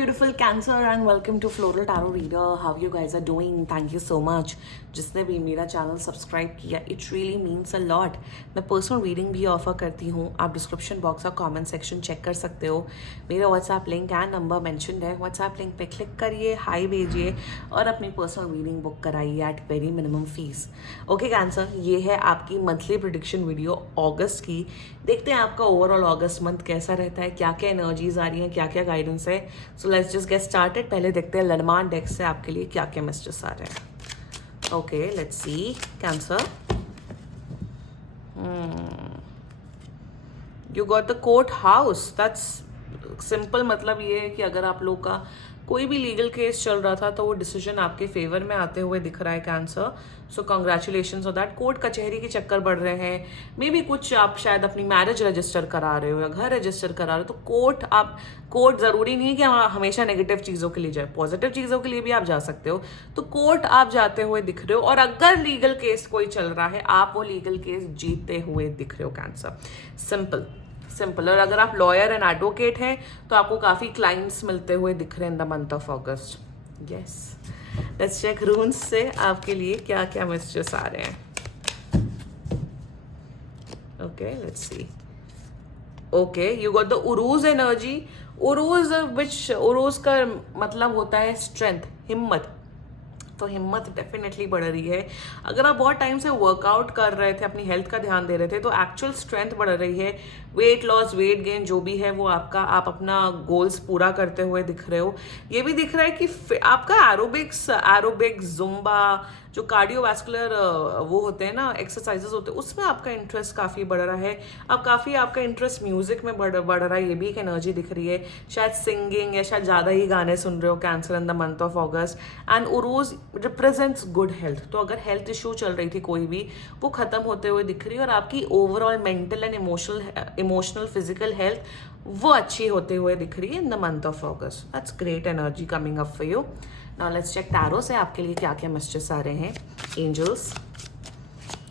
beautiful Cancer and welcome to Floral Tarot Reader. How you guys are doing? Thank you so much. जिसने भी मेरा channel subscribe किया, it really means a lot. मैं personal reading भी offer करती हूँ. आप डिस्क्रिप्शन बॉक्स और कमेंट सेक्शन चेक कर सकते हो. मेरा WhatsApp link and number mentioned है. व्हाट्सएप लिंक पे क्लिक करिए, हाई भेजिए और अपनी पर्सनल रीडिंग बुक कराइए at very minimum fees. Okay cancer, ये है आपकी मंथली प्रेडिक्शन वीडियो अगस्त की. देखते हैं आपका ओवरऑल अगस्त मंथ कैसा रहता है, क्या क्या एनर्जीज आ रही हैं, क्या क्या गाइडेंस है. So let's just get started. पहले देखते हैं लड़मान डेक से आपके लिए क्या क्या मैसेजेस आ रहे हैं. Okay let's C cancer. You got the court house. That's simple. मतलब ये है कि अगर आप लोग का कोई भी लीगल केस चल रहा था तो वो डिसीजन आपके फेवर में आते हुए दिख रहा है cancer. So congratulation on that. Court कचहरी के चक्कर बढ़ रहे हैं. मे बी कुछ आप शायद अपनी मैरिज रजिस्टर करा रहे हो या घर रजिस्टर करा रहे हो. तो कोर्ट जरूरी नहीं है कि हमेशा नेगेटिव चीज़ों के लिए जाए, पॉजिटिव चीज़ों के लिए भी आप जा सकते हो. तो कोर्ट आप जाते हुए दिख रहे हो. और अगर लीगल केस कोई चल रहा है, आप वो लीगल केस जीतते हुए दिख रहे हो कैंसर. सिंपल. और अगर आप लॉयर एंड एडवोकेट हैं तो आपको काफ़ी क्लाइंट्स मिलते हुए दिख रहे हैं in the month of August. Yes, let's check runes से आपके लिए क्या क्या मैसेजेस आ रहे हैं. Okay let's see. Okay, you got the Uruz energy. Uruz का मतलब होता है स्ट्रेंथ, हिम्मत. तो हिम्मत डेफिनेटली बढ़ रही है. अगर आप बहुत टाइम से वर्कआउट कर रहे थे, अपनी हेल्थ का ध्यान दे रहे थे, तो एक्चुअल स्ट्रेंथ बढ़ रही है. वेट लॉस, वेट गेन जो भी है वो आप अपना गोल्स पूरा करते हुए दिख रहे हो. ये भी दिख रहा है कि आपका एरोबिक्स जुम्बा जो कार्डियोवैस्कुलर वो होते हैं ना, एक्सरसाइजेस होते हैं, उसमें आपका इंटरेस्ट काफ़ी बढ़ रहा है. अब काफ़ी आपका इंटरेस्ट म्यूजिक में बढ़ रहा है. ये भी एक एनर्जी दिख रही है. शायद सिंगिंग या शायद ज़्यादा ही गाने सुन रहे हो cancer in the month of August. And Uruz represents good health. तो अगर हेल्थ इशू चल रही थी कोई भी, वो खत्म होते हुए दिख रही है. और आपकी overall mental and emotional physical health वो अच्छी होते हुए दिख रही है in the month of August. That's great energy coming up for you. Now let's check tarot से आपके लिए क्या क्या मैसेजेस आ रहे हैं. Angels,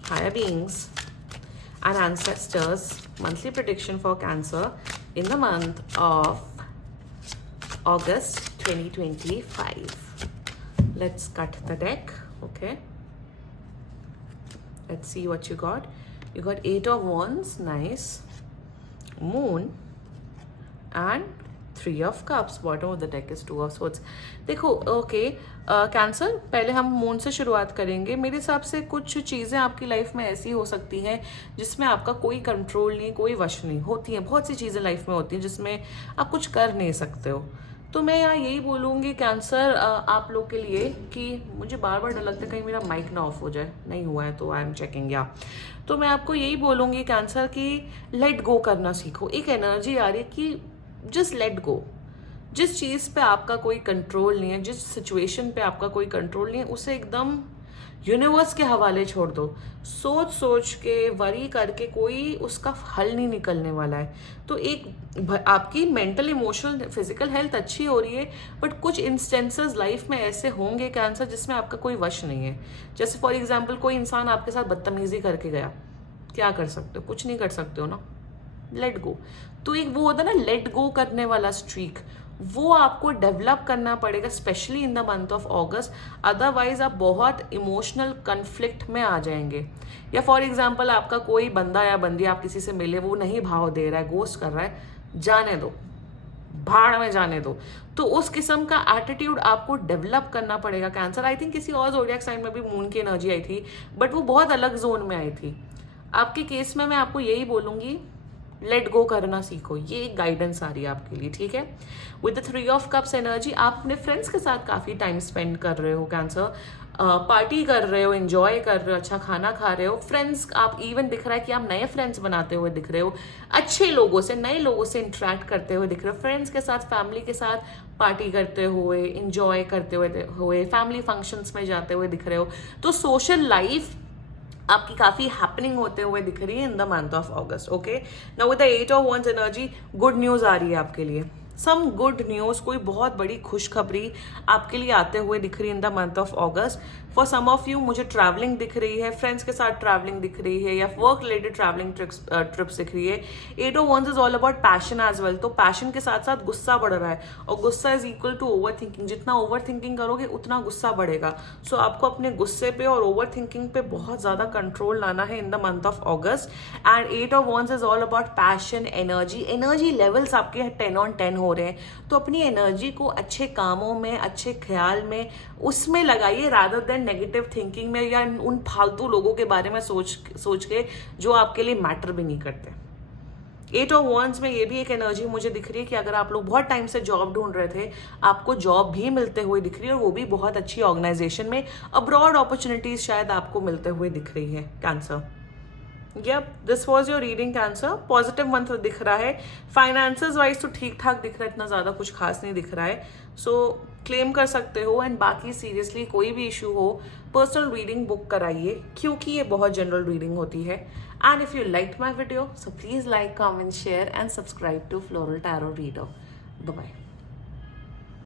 higher beings and ancestors. Monthly prediction for cancer in the month of August 2025. Let's cut the deck. Okay, let's see what you got. You got 8 of Wands. Nice. Moon and 3 of Cups. Bottom of the deck is 2 of Swords. देखो okay cancer, पहले हम moon से शुरुआत करेंगे. मेरे हिसाब से कुछ चीज़ें आपकी लाइफ में ऐसी हो सकती हैं जिसमें आपका कोई कंट्रोल नहीं, कोई वश नहीं. होती हैं बहुत सी चीज़ें लाइफ में होती हैं जिसमें आप कुछ कर नहीं सकते हो. तो मैं यहाँ यही बोलूँगी कैंसर आप लोग के लिए कि मुझे बार बार डर लगता है कहीं मेरा माइक ना ऑफ हो जाए. नहीं हुआ है तो आई एम चेकिंग. या तो मैं आपको यही बोलूँगी कैंसर कि लेट गो करना सीखो. एक एनर्जी आ रही है कि जस्ट लेट गो. जिस चीज़ पे आपका कोई कंट्रोल नहीं है, जिस सिचुएशन पे आपका कोई कंट्रोल नहीं है, उसे एकदम यूनिवर्स के हवाले छोड़ दो. सोच के वरी करके कोई उसका हल नहीं निकलने वाला है. तो एक आपकी मेंटल इमोशनल फिजिकल हेल्थ अच्छी हो रही है, बट कुछ इंस्टेंसेस लाइफ में ऐसे होंगे कैंसर जिसमें आपका कोई वश नहीं है. जैसे फॉर एग्जांपल कोई इंसान आपके साथ बदतमीजी करके गया, क्या कर सकते हो? कुछ नहीं कर सकते हो ना. Let go. तो एक वो होता है ना लेट गो करने वाला स्ट्रीक, वो आपको डेवलप करना पड़ेगा specially in the month of August. Otherwise आप बहुत इमोशनल कन्फ्लिक्ट में आ जाएंगे. या फॉर एग्जांपल आपका कोई बंदा या बंदी आप किसी से मिले, वो नहीं भाव दे रहा है, गोस्ट कर रहा है, जाने दो, भाड़ में जाने दो. तो उस किस्म का एटीट्यूड आपको डेवलप करना पड़ेगा कैंसर. आई थिंक किसी और ज़ोडिएक साइन में भी मून की एनर्जी आई थी, बट वो बहुत अलग जोन में आई थी. आपके केस में मैं आपको यही बोलूँगी, लेट गो करना सीखो. ये एक गाइडेंस आ रही है आपके लिए. ठीक है. With the 3 of cups energy, आप अपने फ्रेंड्स के साथ काफ़ी टाइम स्पेंड कर रहे हो कैंसर. पार्टी कर रहे हो, एंजॉय कर रहे हो, अच्छा खाना खा रहे हो. फ्रेंड्स, आप इवन दिख रहा है कि आप नए फ्रेंड्स बनाते हुए दिख रहे हो. अच्छे लोगों से, नए लोगों से इंटरेक्ट करते हुए दिख रहे हो. फ्रेंड्स के साथ, फैमिली के साथ पार्टी करते हुए, इंजॉय करते हुए, फैमिली फंक्शंस में जाते हुए दिख रहे हो. तो सोशल लाइफ आपकी काफ़ी हैपनिंग होते हुए दिख रही है in the month of August. Okay, now with the 8 of wands energy, good news आ रही है आपके लिए. सम गुड न्यूज़, कोई बहुत बड़ी खुशखबरी आपके लिए आते हुए दिख रही in the month of August. For some of you मुझे ट्रैवलिंग दिख रही है, फ्रेंड्स के साथ ट्रैवलिंग दिख रही है, या वर्क रिलेटेड ट्रैवलिंग ट्रिप्स दिख रही है। 8 of Wands is all about passion as well. तो पैशन के साथ साथ गुस्सा बढ़ रहा है, और गुस्सा is equal to over thinking. जितना ओवर थिंकिंग करोगे उतना गुस्सा बढ़ेगा। सो आपको अपने गुस्से पे और ओवर थिंकिंग पे बहुत ज्यादा कंट्रोल लाना है in the month of August. And 8 of Wands is all about passion, energy levels आपके 10 on 10 हो रहे हैं। तो अपनी एनर्जी को अच्छे कामों में, अच्छे ख्याल में, उसमें लगाइए, रादर देन नेगेटिव थिंकिंग में या उन फालतू लोगों के बारे में सोच के जो आपके लिए मैटर भी नहीं करते। 8 of Wands में ये भी एक एनर्जी मुझे दिख रही है कि अगर आप लोग बहुत टाइम से जॉब ढूंढ रहे थे, आपको जॉब भी मिलते हुए दिख रही है, और वो भी बहुत अच्छी ऑर्गेनाइजेशन में। अब्रॉड अपॉर्चुनिटीज शायद आपको मिलते हुए दिख रही है cancer. Yup, this was your reading cancer. Positive मंत्र दिख रहा है। फाइनेंसेस वाइज तो ठीक ठाक दिख रहा है, इतना ज़्यादा कुछ खास नहीं दिख रहा है। सो क्लेम कर सकते हो। एंड बाकी सीरियसली कोई भी इशू हो, पर्सनल रीडिंग बुक कराइए, क्योंकि ये बहुत जनरल रीडिंग होती है। And if you like my video, so please like, comment, share and subscribe to floral tarot reader. Bye.